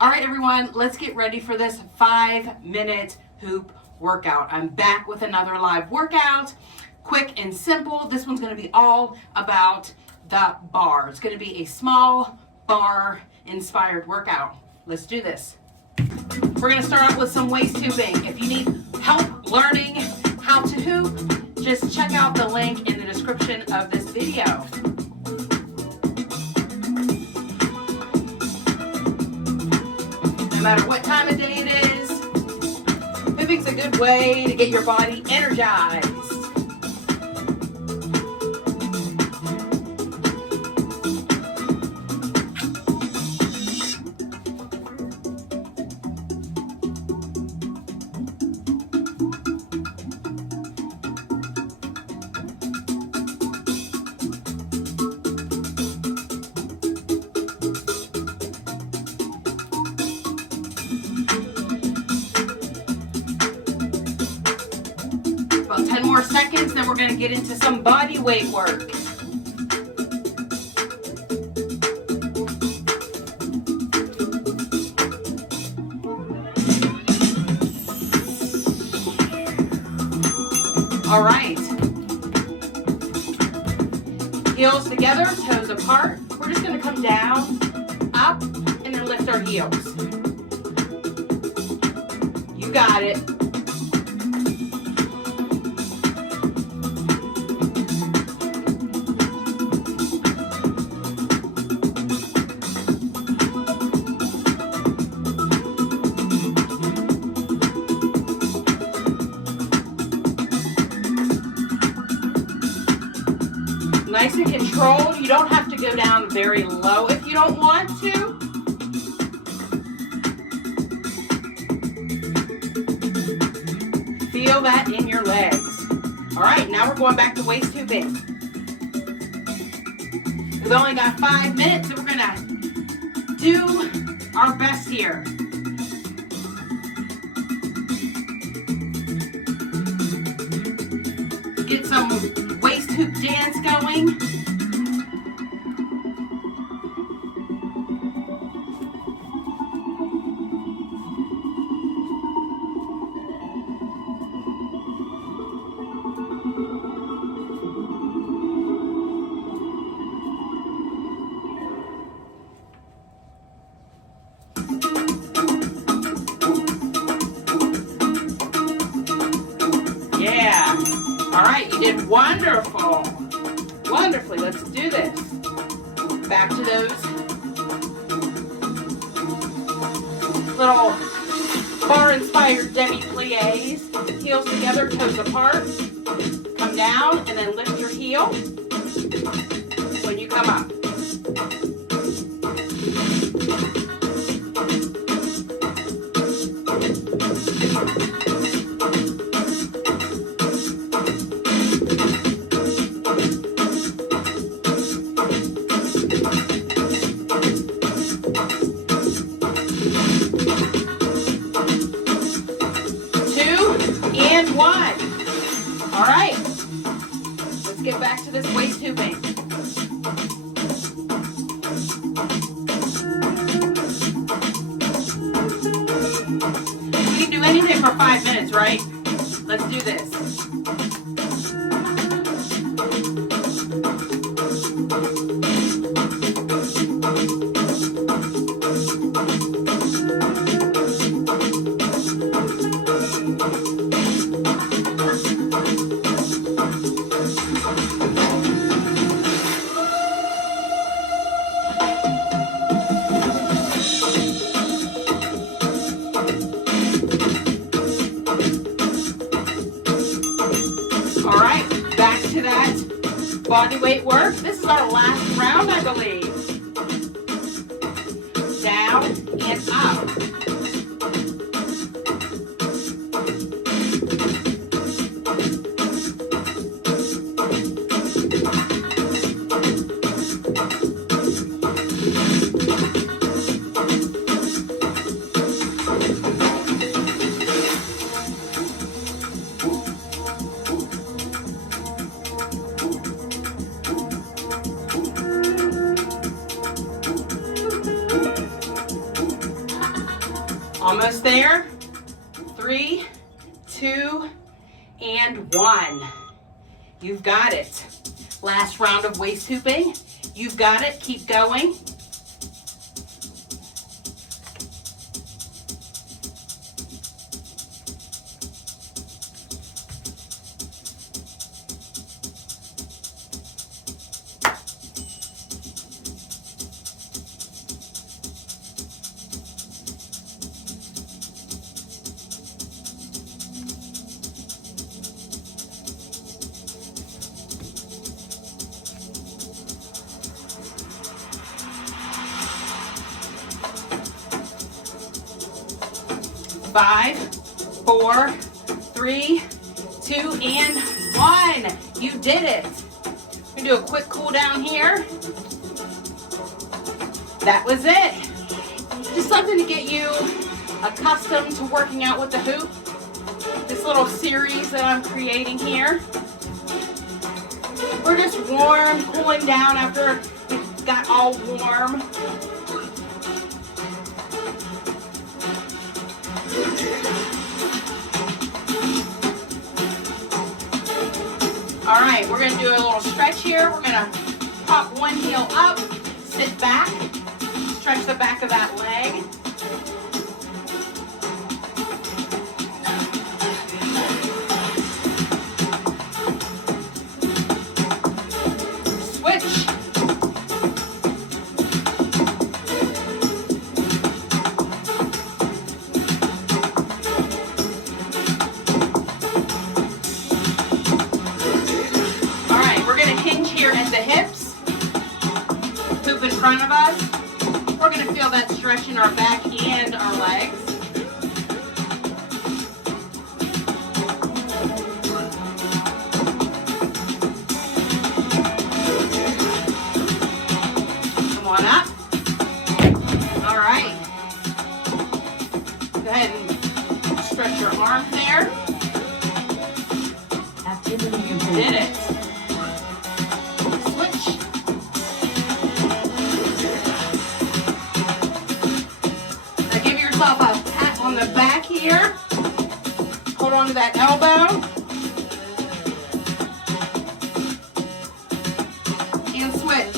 All right, everyone, let's get ready for this 5-minute hoop workout. I'm back with another live workout, quick and simple. This one's going to be all about the bar. It's going to be a small bar inspired workout. Let's do this. We're going to start out with some waist hooping. If you need help learning how to hoop, just check out the link in the description of this video. No matter what time of day it is, hooping's a good way to get your body energized. About 10 more seconds, then we're going to get into some body weight work. All right. Heels together, toes apart. We're just going to come down, up, and then lift our heels. You got it. Nice and controlled. You don't have to go down very low if you don't want to. Feel that in your legs. All right, now we're going back to waist hooping. We've only got 5 minutes, so we're gonna do our best here. Get some waist hoop dance going. Yeah. All right, you did wonderful. Wonderfully, let's do this. Back to those little bar-inspired demi-plies. Heels together, toes apart. Come down and then lift your heel when you come up. And 1. All right, let's get back to this waist hooping. You can do anything for 5 minutes, right? Let's do this. All right, back to that body weight work. This is our last round, I believe. Down and up. Almost there. 3, 2, and 1. You've got it. Last round of waist hooping. You've got it. Keep going. Five, 4, 3, 2, and 1. You did it. We're gonna do a quick cool down here. That was it. Just something to get you accustomed to working out with the hoop. This little series that I'm creating here. We're just warm, cooling down after it got all warm. All right, we're gonna do a little stretch here. We're gonna pop one heel up, sit back, stretch the back of that leg. Switch. In front of us. We're going to feel that stretch in our back and our legs. Come on up. All right. Go ahead and stretch your arms there. You did it. A pat on the back here. Hold on to that elbow. And switch.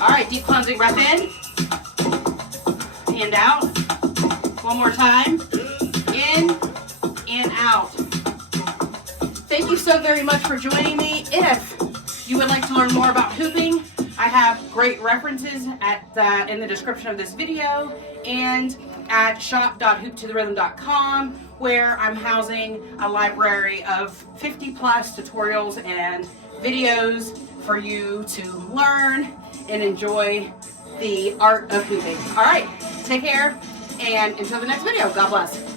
All right, deep cleansing breath in. And out. One more time. In and out. Thank you so very much for joining me. If you would like to learn more about hooping, I have great references in the description of this video and at shop.hooptotherhythm.com, where I'm housing a library of 50 plus tutorials and videos for you to learn and enjoy the art of hooping. All right, take care, and until the next video, God bless.